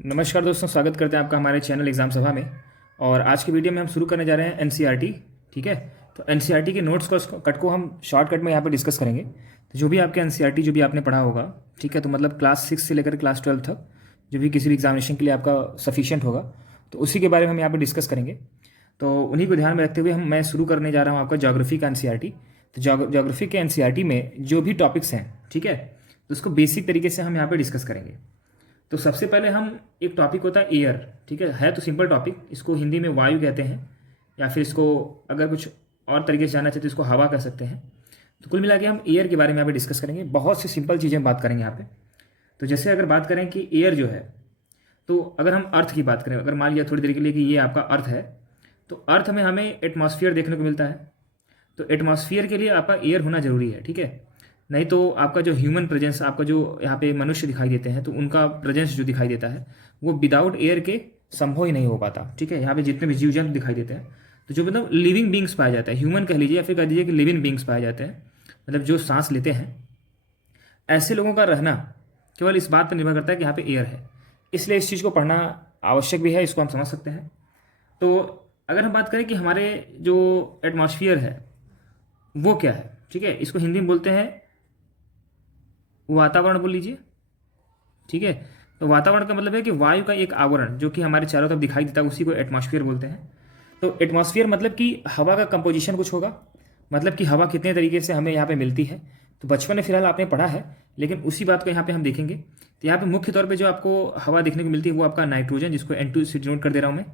नमस्कार दोस्तों, स्वागत करते हैं आपका हमारे चैनल एग्ज़ाम सभा में। और आज की वीडियो में हम शुरू करने जा रहे हैं एनसीईआरटी। ठीक है, तो एनसीईआरटी के नोट्स को कट को हम शॉर्टकट में यहाँ पे डिस्कस करेंगे। तो जो भी आपके एनसीईआरटी जो भी आपने पढ़ा होगा, ठीक है, तो मतलब क्लास 6 से लेकर क्लास 12 तक जो भी किसी भी एग्जामिनेशन के लिए आपका सफिशिएंट होगा, तो उसी के बारे में हम यहाँ पर डिस्कस करेंगे। तो उन्हीं को ध्यान में रखते हुए मैं शुरू करने जा रहा हूँ आपका ज्योग्राफी का एनसीईआरटी। तो ज्योग्राफी के एनसीईआरटी में जो भी टॉपिक्स हैं, ठीक है, तो उसको बेसिक तरीके से हम यहाँ पे डिस्कस करेंगे। तो सबसे पहले हम एक टॉपिक होता है एयर। ठीक है तो सिंपल टॉपिक, इसको हिंदी में वायु कहते हैं, या फिर इसको अगर कुछ और तरीके से जानना चाहते हैं तो इसको हवा कह सकते हैं। तो कुल मिला के हम एयर के बारे में यहाँ पे डिस्कस करेंगे। बहुत सी सिंपल चीज़ें बात करेंगे यहाँ पे। तो जैसे अगर बात करें कि एयर जो है, तो अगर हम अर्थ की बात करें, अगर मान लिया थोड़ी देर के लिए कि ये आपका अर्थ है, तो अर्थ में हमें एटमॉस्फेयर देखने को मिलता है। तो एटमॉस्फेयर के लिए आपका एयर होना जरूरी है। ठीक है, नहीं तो आपका जो ह्यूमन प्रेजेंस, आपका जो यहाँ पे मनुष्य दिखाई देते हैं, तो उनका प्रेजेंस जो दिखाई देता है वो विदाउट एयर के संभव ही नहीं हो पाता। ठीक है, यहाँ पे जितने भी जीव जंतु दिखाई देते हैं, तो जो मतलब लिविंग बींग्स पाए जाते हैं, ह्यूमन कह लीजिए या फिर कह दीजिए कि लिविंग बींग्स पाए जाते हैं, मतलब जो सांस लेते हैं, ऐसे लोगों का रहना केवल इस बात पर निर्भर करता है कि यहाँ पे एयर है। इसलिए इस चीज़ को पढ़ना आवश्यक भी है, इसको हम समझ सकते हैं। तो अगर हम बात करें कि हमारे जो एटमॉस्फेयर है वो क्या है, ठीक है, इसको हिंदी में बोलते हैं वातावरण, बोल लीजिए। ठीक है, तो वातावरण का मतलब है कि वायु का एक आवरण जो कि हमारे चारों तरफ दिखाई देता है, उसी को एटमॉस्फेयर बोलते हैं। तो एटमॉस्फेयर मतलब कि हवा का कंपोजिशन कुछ होगा, मतलब कि हवा कितने तरीके से हमें यहाँ पे मिलती है। तो बचपन में फिलहाल आपने पढ़ा है, लेकिन उसी बात को यहाँ पे हम देखेंगे। तो यहाँ पे मुख्य तौर पे जो आपको हवा देखने को मिलती है वो आपका नाइट्रोजन, जिसको N2 से डिनोट कर दे रहा हूँ मैं।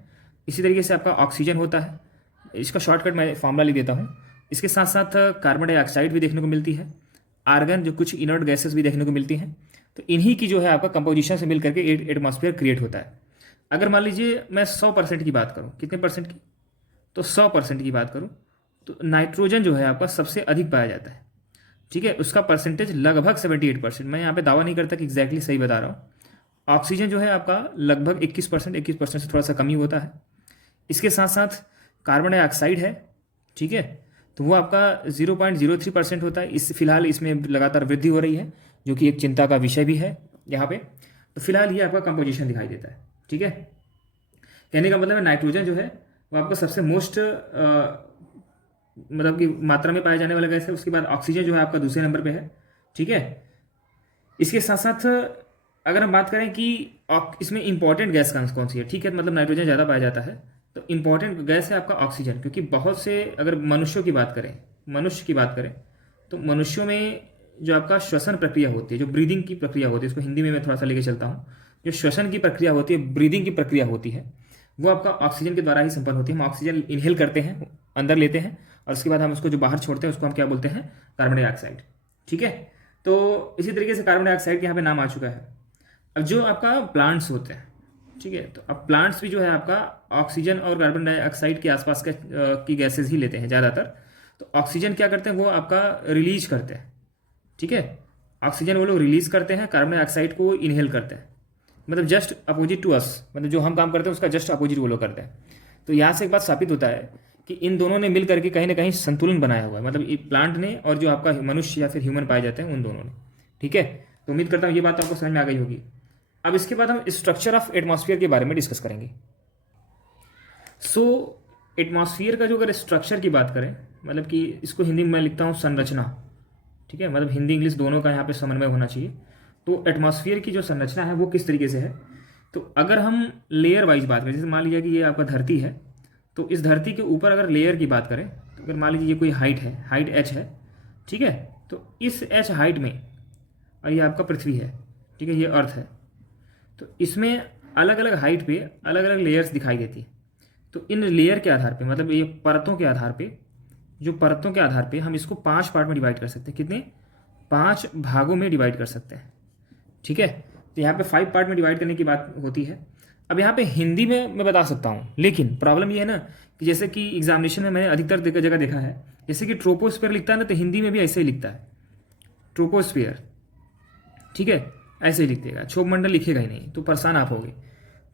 इसी तरीके से आपका ऑक्सीजन होता है, इसका शॉर्टकट मैं फॉर्मूला लिख देता हूँ। इसके साथ साथ कार्बन डाइऑक्साइड भी देखने को मिलती है, आर्गन, जो कुछ इनर्ट गैसेस भी देखने को मिलती हैं। तो इन्हीं की जो है आपका कंपोजिशन से मिल करके एटमॉस्फेयर क्रिएट होता है। अगर मान लीजिए मैं 100% की बात करूँ, कितने परसेंट की, तो 100% की बात करूँ, तो नाइट्रोजन जो है आपका सबसे अधिक पाया जाता है। ठीक है, उसका परसेंटेज लगभग 78%। मैं यहाँ पे दावा नहीं करता कि एग्जैक्टली सही बता रहा हूँ। ऑक्सीजन जो है आपका लगभग 21%, 21% से थोड़ा सा कम ही होता है। इसके साथ साथ कार्बन डाइऑक्साइड है, ठीक है, तो वो आपका 0.03% होता है। इस फिलहाल इसमें लगातार वृद्धि हो रही है, जो कि एक चिंता का विषय भी है यहाँ पे। तो फिलहाल ये आपका कंपोजिशन दिखाई देता है। ठीक है, कहने का मतलब है नाइट्रोजन जो है वो आपका सबसे मोस्ट मतलब कि मात्रा में पाया जाने वाला गैस है। उसके बाद ऑक्सीजन जो है आपका दूसरे नंबर पे है। ठीक है, इसके साथ साथ अगर हम बात करें कि इसमें इंपॉर्टेंट गैस कौन सी है, ठीक है, मतलब नाइट्रोजन ज़्यादा पाया जाता है, तो इंपॉर्टेंट गैस है आपका ऑक्सीजन। क्योंकि बहुत से, अगर मनुष्यों की बात करें, मनुष्य की बात करें, तो मनुष्यों में जो आपका श्वसन प्रक्रिया होती है, जो ब्रीदिंग की प्रक्रिया होती है, इसको हिंदी में मैं थोड़ा सा लेके चलता हूँ। जो श्वसन की प्रक्रिया होती है, ब्रीदिंग की प्रक्रिया होती है, वो आपका ऑक्सीजन के द्वारा ही संपन्न होती है। हम ऑक्सीजन इनहेल करते हैं, अंदर लेते हैं, और उसके बाद हम उसको जो बाहर छोड़ते हैं उसको हम क्या बोलते हैं, कार्बन डाइऑक्साइड। ठीक है, तो इसी तरीके से कार्बन डाइऑक्साइड के यहाँ पे नाम आ चुका है। अब जो आपका प्लांट्स होते हैं, ठीक है, तो अब प्लांट्स भी जो है आपका ऑक्सीजन और कार्बन डाइऑक्साइड के आसपास की गैसेज ही लेते हैं ज़्यादातर। तो ऑक्सीजन क्या करते हैं, वो आपका रिलीज करते हैं। ठीक है, ऑक्सीजन वो लोग रिलीज करते हैं, कार्बन डाइऑक्साइड को इनहेल करते हैं। मतलब जस्ट अपोजिट टू अस, मतलब जो हम काम करते हैं उसका जस्ट अपोजिट वो लोग करते हैं। तो यहाँ से एक बात साबित होता है कि इन दोनों ने मिल करके कहीं ना कहीं संतुलन बनाया हुआ है, मतलब प्लांट ने और जो आपका मनुष्य या फिर ह्यूमन पाए जाते हैं उन दोनों ने। ठीक है, तो उम्मीद करता हूँ ये बात आपको समझ में आ गई होगी। अब इसके बाद हम स्ट्रक्चर ऑफ एटमॉस्फेयर के बारे में डिस्कस करेंगे। सो एटमॉस्फेयर का जो अगर स्ट्रक्चर की बात करें, मतलब कि इसको हिंदी में मैं लिखता हूँ संरचना। ठीक है, मतलब हिंदी इंग्लिश दोनों का यहाँ पे समन्वय होना चाहिए। तो एटमॉस्फेयर की जो संरचना है वो किस तरीके से है, तो अगर हम लेयर वाइज बात करें, जैसे मान लीजिए कि ये आपका धरती है, तो इस धरती के ऊपर अगर लेयर की बात करें, तो अगर मान लीजिए ये कोई हाइट है, हाइट h है, ठीक है, तो इस h हाइट में, और ये आपका पृथ्वी है, ठीक है, ये अर्थ है, तो इसमें अलग अलग हाइट पे अलग अलग लेयर्स दिखाई देती है। तो इन लेयर के आधार पे, मतलब ये परतों के आधार पे, जो परतों के आधार पे हम इसको 5 पार्ट में डिवाइड कर सकते हैं। कितने, 5 भागों में डिवाइड कर सकते हैं। ठीक है, तो यहाँ पे 5 पार्ट में डिवाइड करने की बात होती है। अब यहाँ पे हिंदी में मैं बता सकता हूँ, लेकिन प्रॉब्लम ये है ना कि जैसे कि एग्जामिनेशन में मैंने अधिकतर जगह देखा है, जैसे कि ट्रोपोस्फीयर लिखता है ना, तो हिंदी में भी ऐसे ही लिखता है, ट्रोपोस्फीयर। ठीक है, ऐसे ही लिख देगा, क्षोभ मंडल लिखेगा ही नहीं, तो परेशान आप होगे।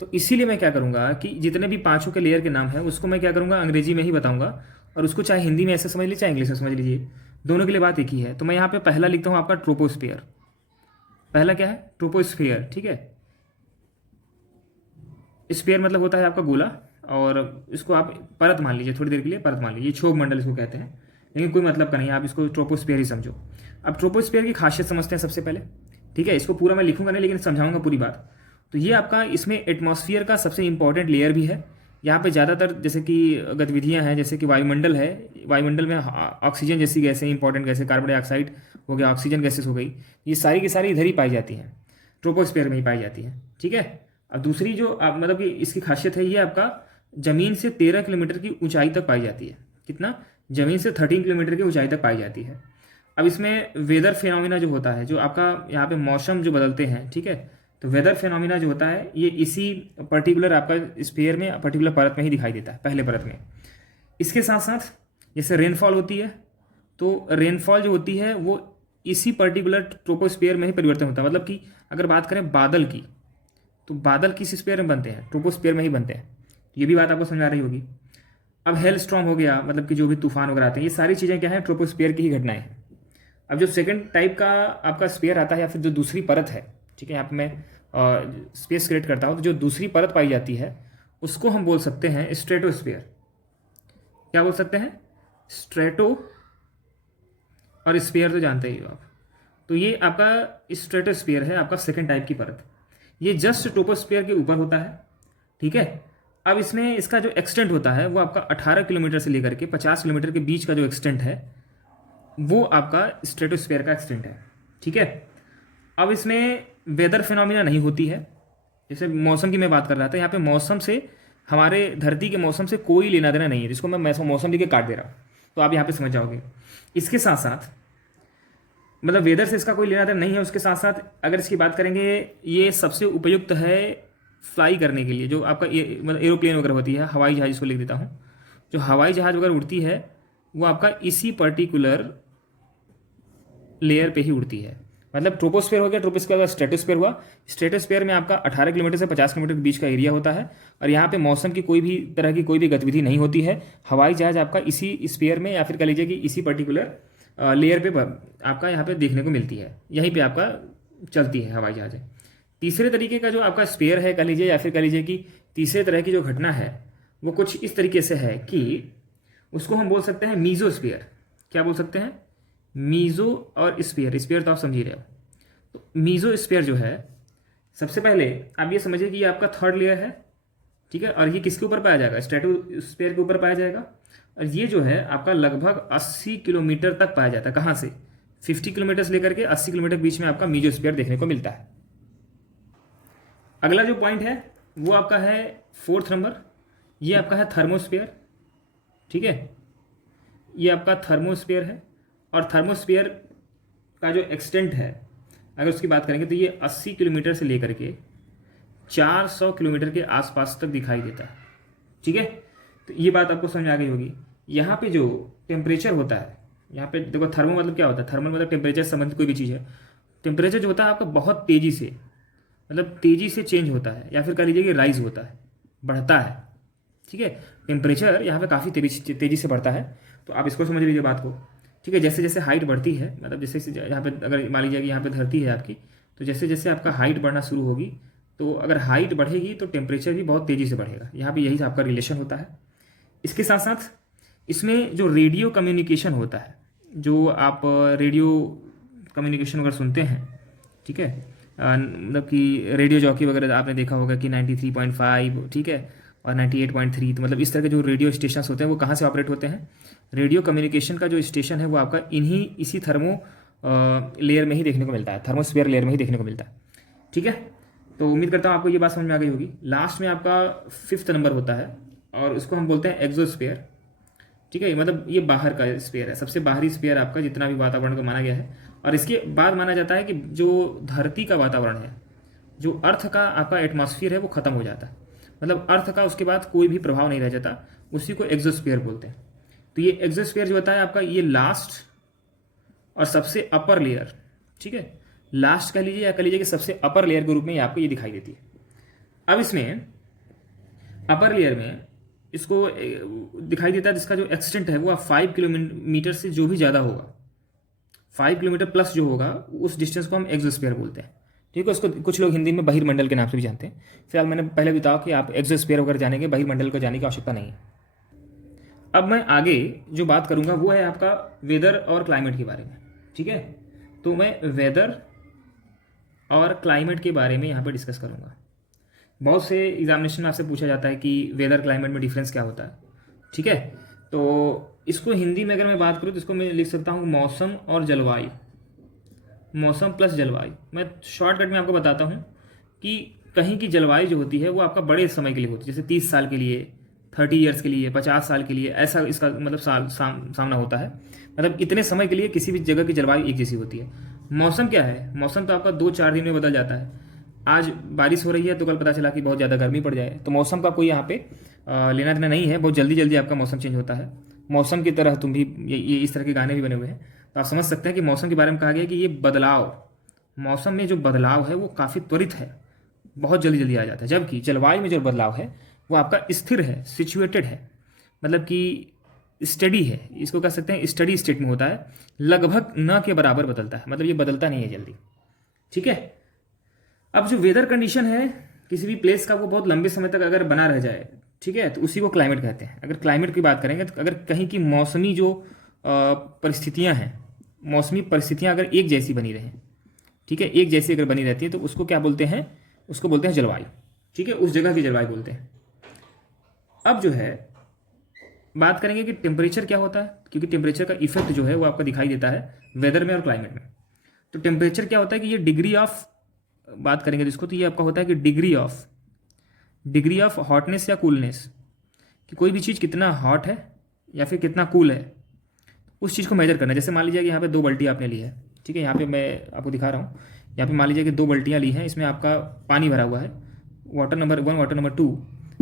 तो इसीलिए मैं क्या करूँगा कि जितने भी 5 के लेयर के नाम है उसको मैं क्या करूँगा, अंग्रेजी में ही बताऊँगा, और उसको चाहे हिंदी में ऐसे समझ लीजिए चाहे इंग्लिश में समझ लीजिए, दोनों के लिए बात एक ही है। तो मैं यहाँ पे पहला लिखता हूँ आपका ट्रोपोस्फीयर। पहला क्या है, ट्रोपोस्फीयर। ठीक है, स्फीयर मतलब होता है आपका गोला, और इसको आप परत मान लीजिए, थोड़ी देर के लिए परत मान लीजिए, क्षोभ मंडल इसको कहते हैं, लेकिन कोई मतलब का नहीं है, आप इसको ट्रोपोस्फीयर ही समझो। अब ट्रोपोस्फीयर की खासियत समझते हैं सबसे पहले, ठीक है। इसको पूरा मैं लिखूंगा नहीं, लेकिन समझाऊंगा पूरी बात। तो ये आपका इसमें एटमॉस्फेयर का सबसे इंपॉर्टेंट लेयर भी है। यहाँ पे ज़्यादातर जैसे कि गतिविधियाँ हैं, जैसे कि वायुमंडल है, वायुमंडल में ऑक्सीजन जैसी गैसें, इंपॉर्टेंट गैसें, कार्बन डाइऑक्साइड हो गया, ऑक्सीजन गैसेस हो गई, ये सारी की सारी इधर ही पाई जाती हैं, ट्रोपोस्फीयर में ही पाई जाती हैं, ठीक है। अब दूसरी जो आप मतलब कि इसकी खासियत है, ये आपका ज़मीन से 13 किलोमीटर की ऊंचाई तक पाई जाती है। कितना? ज़मीन से 13 किलोमीटर की ऊंचाई तक पाई जाती है। अब इसमें वेदर फिनोमिना जो होता है, जो आपका यहाँ पे मौसम जो बदलते हैं, ठीक है, तो वेदर फिनोमिना जो होता है ये इसी पर्टिकुलर आपका स्फीयर में, पर्टिकुलर परत में ही दिखाई देता है, पहले परत में। इसके साथ साथ जैसे रेनफॉल होती है, तो रेनफॉल जो होती है वो इसी पर्टिकुलर ट्रोपोस्फीयर में ही परिवर्तन होता है। मतलब कि अगर बात करें बादल की, तो बादल किस स्फीयर में बनते हैं? ट्रोपोस्फीयर में ही बनते हैं। ये भी बात आपको समझ आ रही होगी। अब हेल स्टॉर्म हो गया, मतलब कि जो भी तूफान वगैरह आते हैं, ये सारी चीज़ें क्या है? ट्रोपोस्फीयर की ही घटनाएं हैं। अब जो सेकंड टाइप का आपका स्फीयर आता है, या फिर जो दूसरी परत है, ठीक है, यहाँ पे मैं स्पेस क्रिएट करता हूँ, तो जो दूसरी परत पाई जाती है उसको हम बोल सकते हैं स्ट्रेटोस्फीयर। क्या बोल सकते हैं? स्ट्रेटो और स्फीयर तो जानते ही हो आप। तो ये आपका स्ट्रेटोस्फीयर है, आपका सेकंड टाइप की परत। ये जस्ट ट्रोपोस्फीयर के ऊपर होता है, ठीक है। अब इसमें इसका जो एक्सटेंट होता है वो आपका 18 किलोमीटर से लेकर के 50 किलोमीटर के बीच का जो एक्सटेंट है वो आपका स्ट्रेटोस्फीयर का एक्सटेंट है, ठीक है। अब इसमें वेदर फिनोमिना नहीं होती है। जैसे मौसम की मैं बात कर रहा था, यहाँ पे मौसम से, हमारे धरती के मौसम से कोई लेना देना नहीं है, जिसको मैं मौसम लिख के काट दे रहा हूँ, तो आप यहाँ पे समझ जाओगे। इसके साथ साथ मतलब वेदर से इसका कोई लेना देना नहीं है। उसके साथ साथ अगर इसकी बात करेंगे, ये सबसे उपयुक्त है फ्लाई करने के लिए, जो आपका मतलब एरोप्लेन वगैरह होती है, हवाई जहाज इसको लिख देता हूँ, जो हवाई जहाज वगैरह उड़ती है वो आपका इसी पर्टिकुलर लेयर पे ही उड़ती है। मतलब ट्रोपोस्फीयर हो गया, ट्रोपोस्फीयर का स्ट्रेटोस्फीयर हुआ। स्ट्रेटोस्फीयर में आपका 18 किलोमीटर से 50 किलोमीटर के बीच का एरिया होता है, और यहाँ पे मौसम की कोई भी तरह की कोई भी गतिविधि नहीं होती है। हवाई जहाज आपका इसी स्फीयर में, या फिर कह लीजिए कि इसी पर्टिकुलर लेयर पे आपका यहाँ पे देखने को मिलती है, यहीं पे आपका चलती है हवाई जहाज। तीसरे तरीके का जो आपका स्फीयर है, कह लीजिए, या फिर कह लीजिए कि तीसरे तरह की जो घटना है वो कुछ इस तरीके से है कि उसको हम बोल सकते हैं मीजोस्फीयर। क्या बोल सकते हैं? मीजो और स्फीयर। स्फीयर तो आप समझ ही रहे हो। तो मीजोस्फीयर जो है, सबसे पहले आप ये समझिए कि ये आपका थर्ड लेयर है, ठीक है, और ये किसके ऊपर पाया जाएगा? स्ट्रेटोस्फीयर के ऊपर पाया जाएगा। और ये जो है आपका लगभग 80 किलोमीटर तक पाया जाता है। कहाँ से? 50 किलोमीटर से लेकर के 80 किलोमीटर के बीच में आपका मीजोस्फीयर देखने को मिलता है। अगला जो पॉइंट है वो आपका है 4th नंबर, ये आपका है थर्मोस्फीयर, ठीक है। ये आपका थर्मोस्फीयर है, और थर्मोस्फीयर का जो एक्सटेंट है, अगर उसकी बात करेंगे, तो ये 80 किलोमीटर से लेकर के 400 किलोमीटर के आसपास तक दिखाई देता है, ठीक है। तो ये बात आपको समझ आ गई होगी। यहाँ पे जो टेम्परेचर होता है, यहाँ पे देखो, थर्मो मतलब क्या होता है? थर्मल मतलब टेम्परेचर संबंधित कोई भी चीज़ है। टेम्परेचर जो होता है आपका बहुत तेज़ी से, मतलब तेज़ी से चेंज होता है, या फिर कह लीजिए कि राइज होता है, बढ़ता है, ठीक है। टेम्परेचर यहाँ पे काफ़ी तेज़ी से बढ़ता है। तो आप इसको समझ लीजिए बात को, ठीक है। जैसे जैसे हाइट बढ़ती है, मतलब जैसे यहाँ पे अगर मान लीजिए कि यहाँ पे धरती है आपकी, तो जैसे जैसे आपका हाइट बढ़ना शुरू होगी, तो अगर हाइट बढ़ेगी तो टेम्परेचर भी बहुत तेज़ी से बढ़ेगा। यहाँ पे यही आपका रिलेशन होता है। इसके साथ साथ इसमें जो रेडियो कम्युनिकेशन होता है, जो आप रेडियो कम्युनिकेशन अगर सुनते हैं, ठीक है, मतलब कि रेडियो जॉकी वगैरह आपने देखा होगा कि 93.5, ठीक है, और 98.3, तो मतलब इस तरह के जो रेडियो स्टेशन होते हैं वो कहाँ से ऑपरेट होते हैं? रेडियो कम्युनिकेशन का जो स्टेशन है वो आपका इसी थर्मो लेयर में ही देखने को मिलता है, थर्मोस्फीयर लेयर में ही देखने को मिलता है, ठीक है। तो उम्मीद करता हूँ आपको ये बात समझ में आ गई होगी। लास्ट में आपका 5th नंबर होता है, और उसको हम बोलते हैं एक्सोस्फीयर, ठीक है। मतलब ये बाहर का स्फीयर है, सबसे बाहरी स्फीयर आपका जितना भी वातावरण को माना गया है। और इसके बाद माना जाता है कि जो धरती का वातावरण है, जो अर्थ का आपका एटमॉस्फेयर है, वो खत्म हो जाता है। मतलब अर्थ का उसके बाद कोई भी प्रभाव नहीं रह जाता, उसी को एक्सोस्फीयर बोलते हैं। तो ये एक्सोस्फीयर जो होता है आपका, ये लास्ट और सबसे अपर लेयर, ठीक है, लास्ट कह लीजिए, या कह लीजिए कि सबसे अपर लेयर के रूप में आपको ये दिखाई देती है। अब इसमें अपर लेयर में इसको दिखाई देता है, जिसका जो एक्सटेंट है वो 5 किलोमीटर से जो भी ज़्यादा होगा, 5 किलोमीटर प्लस जो होगा, उस डिस्टेंस को हम एक्सोस्फीयर बोलते हैं, ठीक है। उसको कुछ लोग हिंदी में बहिर्मंडल के नाम से भी जानते हैं। फिलहाल मैंने पहले बताया कि आप एक्सोस्फीयर वगैरह जानेंगे, बहिर्मंडल को जाने की आवश्यकता नहीं है। अब मैं आगे जो बात करूंगा वो है आपका वेदर और क्लाइमेट के बारे में, ठीक है। तो मैं वेदर और क्लाइमेट के बारे में यहाँ पे डिस्कस करूँगा। बहुत से एग्जामिनेशन में आपसे पूछा जाता है कि वेदर क्लाइमेट में डिफरेंस क्या होता है, ठीक है। तो इसको हिंदी में अगर मैं बात करूँ तो इसको मैं लिख सकता हूँ मौसम और जलवायु, मौसम प्लस जलवायु। मैं शॉर्टकट में आपको बताता हूँ कि कहीं की जलवायु जो होती है वो आपका बड़े समय के लिए होती है, जैसे 30 साल के लिए, 30 ईयर्स के लिए, 50 साल के लिए, ऐसा इसका मतलब सामना होता है। मतलब इतने समय के लिए किसी भी जगह की जलवायु एक जैसी होती है। मौसम क्या है, मौसम तो आपका 2-4 दिन में बदल जाता है। आज बारिश हो रही है तो कल पता चला कि बहुत ज़्यादा गर्मी पड़ जाए। तो मौसम का कोई यहाँ पे लेना देना नहीं है, बहुत जल्दी जल्दी आपका मौसम चेंज होता है। मौसम की तरह तुम भी, ये इस तरह के गाने भी बने हुए हैं। तो आप समझ सकते हैं कि मौसम के बारे में कहा गया है कि ये बदलाव, मौसम में जो बदलाव है वो काफ़ी त्वरित है, बहुत जल्दी जल्दी आ जाता है। जबकि जलवायु में जो बदलाव है वो आपका स्थिर है, सिचुएटेड है, मतलब कि स्टडी है, इसको कह सकते हैं स्टडी स्टेट में होता है, लगभग न के बराबर बदलता है, मतलब ये बदलता नहीं है जल्दी, ठीक है। अब जो वेदर कंडीशन है किसी भी प्लेस का वो बहुत लंबे समय तक अगर बना रह जाए, ठीक है, तो उसी को क्लाइमेट कहते हैं। अगर क्लाइमेट की बात करेंगे तो अगर कहीं की मौसमी जो परिस्थितियां हैं, मौसमी परिस्थितियां अगर एक जैसी बनी रहें, ठीक है, एक जैसी अगर बनी रहती है तो उसको क्या बोलते हैं, उसको बोलते हैं जलवायु, ठीक है, उस जगह की जलवायु बोलते हैं। अब जो है बात करेंगे कि टेम्परेचर क्या होता है, क्योंकि टेम्परेचर का इफेक्ट जो है वो आपको दिखाई देता है वेदर में और क्लाइमेट में। तो टेम्परेचर क्या होता है कि ये डिग्री ऑफ, बात करेंगे तो इसको, तो ये आपका होता है कि डिग्री ऑफ हॉटनेस या कूलनेस, कि कोई भी चीज़ कितना हॉट है या फिर कितना कूल है, उस चीज़ को मेजर करना है। जैसे मान लीजिए कि यहाँ पे 2 बाल्टी आपने ली है, ठीक है, यहाँ पे मैं आपको दिखा रहा हूँ। यहाँ पे मान लीजिए कि 2 बाल्टियाँ ली हैं, इसमें आपका पानी भरा हुआ है, वाटर नंबर 1, वाटर नंबर 2,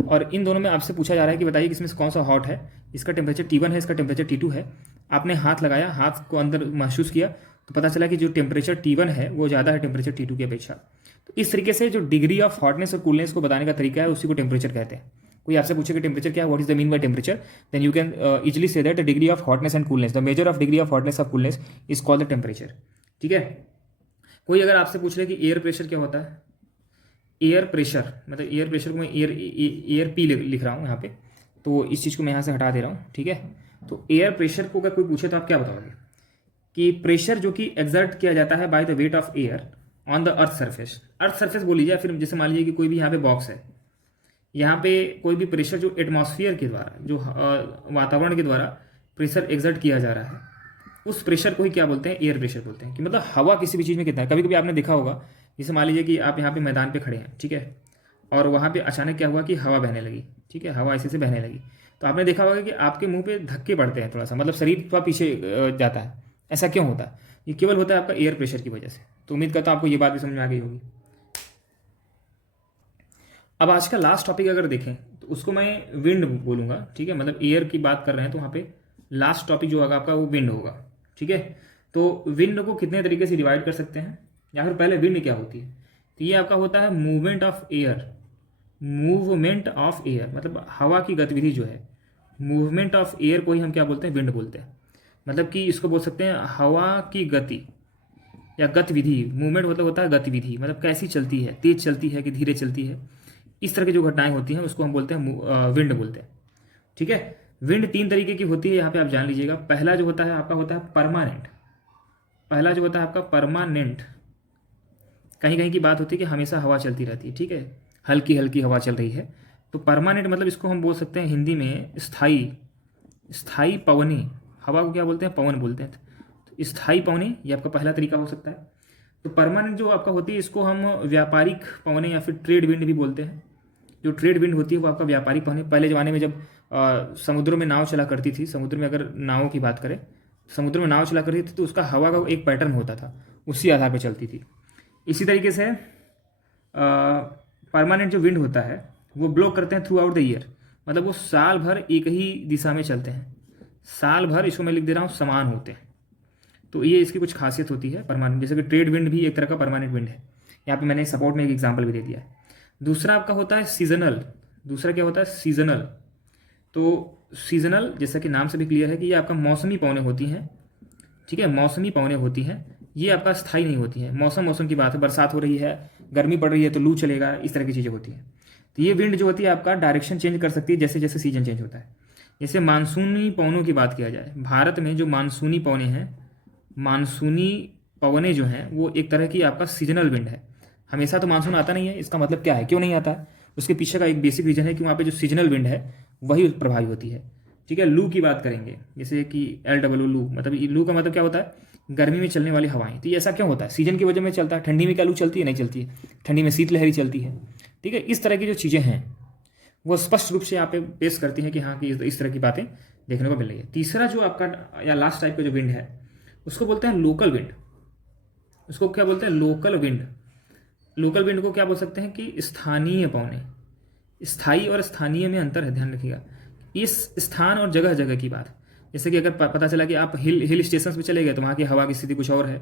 और इन दोनों में आपसे पूछा जा रहा है कि बताइए कि इसमें से कौन सा हॉट है। इसका टेम्परेचर T1 है, इसका टेम्परेचर T2 है। आपने हाथ लगाया, हाथ को अंदर महसूस किया तो पता चला कि जो टेम्परेचर T1 है वो ज़्यादा है टेम्परेचर T2 की अपेक्षा। तो इस तरीके से जो डिग्री ऑफ हॉटनेस और कूलनेस को बताने का तरीका है उसी को टेम्परेचर कहते हैं। कोई आपसे पूछे कि टेम्परेचर क्या है, what is the mean by temperature, then you can easily say that the degree of hotness and coolness, the measure of degree of hotness of coolness is called the temperature, ठीक है। कोई अगर आपसे पूछ ले कि एयर प्रेशर क्या होता है, एयर प्रेशर मतलब एयर प्रेशर को मैं एयर पी लिख रहा हूँ यहाँ पे, तो इस चीज़ को मैं यहाँ से हटा दे रहा हूँ, ठीक है। तो एयर प्रेशर को अगर कोई पूछे तो आप क्या बताओगे कि प्रेशर जो कि एक्सर्ट किया जाता है by the weight of air on the earth surface. Earth surface बोल लीजिए, फिर जैसे मान लीजिए कि कोई भी यहाँ पे बॉक्स है, यहाँ पे कोई भी प्रेशर जो एटमॉस्फेयर के द्वारा, जो वातावरण के द्वारा प्रेशर एक्सर्ट किया जा रहा है, उस प्रेशर को ही क्या बोलते हैं, एयर प्रेशर बोलते हैं। कि मतलब हवा किसी भी चीज़ में कितना है। कभी कभी आपने देखा होगा, जैसे मान लीजिए कि आप यहाँ पे मैदान पे खड़े हैं, ठीक है, और वहाँ पे अचानक क्या हुआ कि हवा बहने लगी, ठीक है, हवा ऐसे से बहने लगी, तो आपने देखा होगा कि आपके मुंह पे धक्के पड़ते हैं थोड़ा सा, मतलब शरीर थोड़ा पीछे जाता है। ऐसा क्यों होता है? ये केवल होता है आपका एयर प्रेशर की वजह से। तो उम्मीद करता हूँ आपको ये बात भी समझ में आ गई होगी। अब आज का लास्ट टॉपिक अगर देखें तो उसको मैं विंड बोलूँगा, ठीक है, मतलब एयर की बात कर रहे हैं तो वहाँ पे लास्ट टॉपिक जो होगा आपका वो विंड होगा, ठीक है। तो विंड को कितने तरीके से डिवाइड कर सकते हैं, या फिर पहले विंड क्या होती है, तो ये आपका होता है movement of air, movement of air मतलब हवा की गतिविधि जो है, मूवमेंट ऑफ एयर को ही हम क्या बोलते हैं, विंड बोलते हैं। मतलब कि इसको बोल सकते हैं हवा की गति या गतिविधि। मूवमेंट मतलब होता है गतिविधि, मतलब कैसी चलती है, तेज चलती है कि धीरे चलती है, इस तरह की जो घटनाएं होती हैं उसको हम बोलते हैं विंड बोलते हैं, ठीक है। विंड 3 तरीके की होती है, यहाँ पे आप जान लीजिएगा। पहला जो होता है आपका होता है परमानेंट, पहला जो होता है आपका परमानेंट, कहीं कहीं की बात होती है कि हमेशा हवा चलती रहती है, ठीक है, हल्की हल्की हवा चल रही है। तो परमानेंट मतलब इसको हम बोल सकते हैं हिंदी में स्थाई, स्थाई पवनी, हवा को क्या बोलते हैं, पवन बोलते हैं। तो स्थाई पवनी ये आपका पहला तरीका हो सकता है। तो परमानेंट जो आपका होती है इसको हम व्यापारिक पवने या फिर ट्रेड विंड भी बोलते हैं। जो ट्रेड विंड होती है वो आपका व्यापारिक पवने। पहले ज़माने में जब समुद्रों में नाव चला करती थी, समुद्र में अगर नावों की बात करें, समुद्र में नाव चला करती थी तो उसका हवा का एक पैटर्न होता था, उसी आधार पर चलती थी। इसी तरीके से परमानेंट जो विंड होता है वो ब्लो करते हैं थ्रू आउट द ईयर, मतलब वो साल भर एक ही दिशा में चलते हैं, साल भर, इसको मैं लिख दे रहा हूँ, समान होते हैं। तो ये इसकी कुछ खासियत होती है परमानेंट। जैसे कि ट्रेड विंड भी एक तरह का परमानेंट विंड है। यहाँ पे मैंने सपोर्ट में एक एग्जांपल भी दे दिया है। दूसरा आपका होता है सीजनल। दूसरा क्या होता है, सीजनल। तो सीजनल जैसा कि नाम से भी क्लियर है कि ये आपका मौसमी पवनें होती हैं, ठीक है, मौसमी पवनें होती हैं। ये आपका स्थायी नहीं होती है। मौसम मौसम की बात है, बरसात हो रही है, गर्मी पड़ रही है तो लू चलेगा, इस तरह की चीज़ें होती हैं। तो ये विंड जो होती है आपका डायरेक्शन चेंज कर सकती है जैसे जैसे सीजन चेंज होता है। जैसे मानसूनी पवनों की बात किया जाए, भारत में जो मानसूनी पवनें हैं, मानसूनी पवनें जो हैं वो एक तरह की आपका सीजनल विंड है। हमेशा तो मानसून आता नहीं है, इसका मतलब क्या है, क्यों नहीं आता है, उसके पीछे का एक बेसिक रीज़न है कि वहाँ पे जो सीजनल विंड है वही प्रभावी होती है। ठीक है, लू की बात करेंगे, जैसे कि LW लू, मतलब लू का मतलब क्या होता है, गर्मी में चलने वाली हवाएं। तो ये ऐसा क्यों होता है, सीजन की वजह में चलता है। ठंडी में क्या लू चलती है, नहीं चलती है, ठंडी में शीतलहरी चलती है। ठीक है, इस तरह की जो चीज़ें हैं वो स्पष्ट रूप से यहाँ पे पेश करती हैं कि हाँ कि इस तरह की बातें देखने को मिल रही है। तीसरा जो आपका या लास्ट टाइप का जो विंड है उसको बोलते हैं लोकल विंड। उसको क्या बोलते हैं, लोकल विंड। लोकल विंड को क्या बोल सकते हैं कि स्थानीय पवनें। स्थायी और स्थानीय में अंतर है, ध्यान रखिएगा। इस स्थान और जगह जगह की बात, जैसे कि अगर पता चला कि आप हिल स्टेशन पे चले गए तो वहाँ की हवा की स्थिति कुछ और है।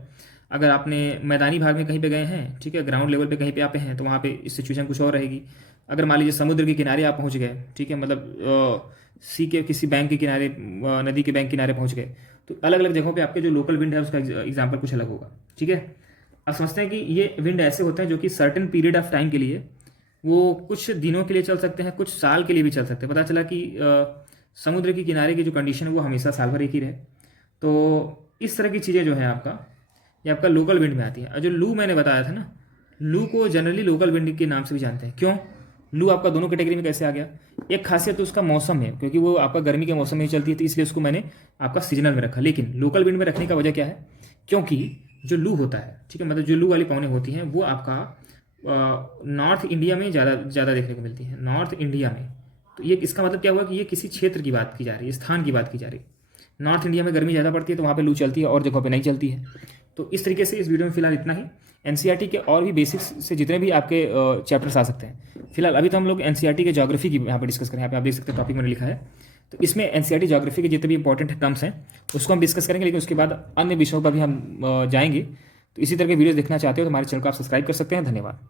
अगर आपने मैदानी भाग में कहीं पे गए हैं, ठीक है, ग्राउंड लेवल पे कहीं पे आप हैं, तो वहाँ पे सिचुएशन कुछ और रहेगी। अगर मान लीजिए समुद्र के किनारे आप पहुँच गए, ठीक है, मतलब सी के किसी बैंक के किनारे, नदी के बैंक किनारे पहुँच गए, तो अलग अलग जगहों पे आपके जो लोकल विंड है उसका एग्जाम्पल कुछ अलग होगा। ठीक है, अब समझते हैं कि ये विंड ऐसे होते हैं जो कि सर्टेन पीरियड ऑफ टाइम के लिए, वो कुछ दिनों के लिए चल सकते हैं, कुछ साल के लिए भी चल सकते हैं। पता चला कि समुद्र के किनारे की जो कंडीशन है वो हमेशा साल भर एक ही रहे। तो इस तरह की चीज़ें जो है आपका, ये आपका लोकल विंड में आती है। और जो लू मैंने बताया था ना, लू को जनरली लोकल विंड के नाम से भी जानते हैं। क्यों, लू आपका दोनों कैटेगरी में कैसे आ गया, एक खासियत तो उसका मौसम है, क्योंकि वो आपका गर्मी के मौसम में ही चलती है, तो इसलिए उसको मैंने आपका सीजनल में रखा। लेकिन लोकल विंड में रखने का वजह क्या है, क्योंकि जो लू होता है, ठीक है, मतलब जो लू वाली पवनें होती हैं वो आपका नॉर्थ इंडिया में ज़्यादा देखने को मिलती है, नॉर्थ इंडिया में। तो ये इसका मतलब क्या हुआ कि ये किसी क्षेत्र की बात की जा रही है, स्थान की बात की जा रही है। नॉर्थ इंडिया में गर्मी ज़्यादा पड़ती है तो वहाँ पे लू चलती है, और जगहों पे नहीं चलती है। तो इस तरीके से इस वीडियो में फिलहाल इतना ही। NCERT के और भी बेसिक्स से जितने भी आपके चैप्टर्स आ सकते हैं, फिलहाल अभी तो हम लोग NCERT के ज्योग्राफी की यहाँ पे डिस्कस करें। यहाँ पे आप देख सकते हैं टॉपिक मैंने लिखा है, तो इसमें NCERT ज्योग्राफी के जितने भी इंपॉर्टेंट टर्म्स हैं उसको हम डिस्कस करेंगे, लेकिन उसके बाद अन्य विषयों पर भी हम जाएंगे। तो इसी तरह के वीडियोस देखना चाहते हो तो हमारे चैनल को आप सब्सक्राइब कर सकते हैं। धन्यवाद।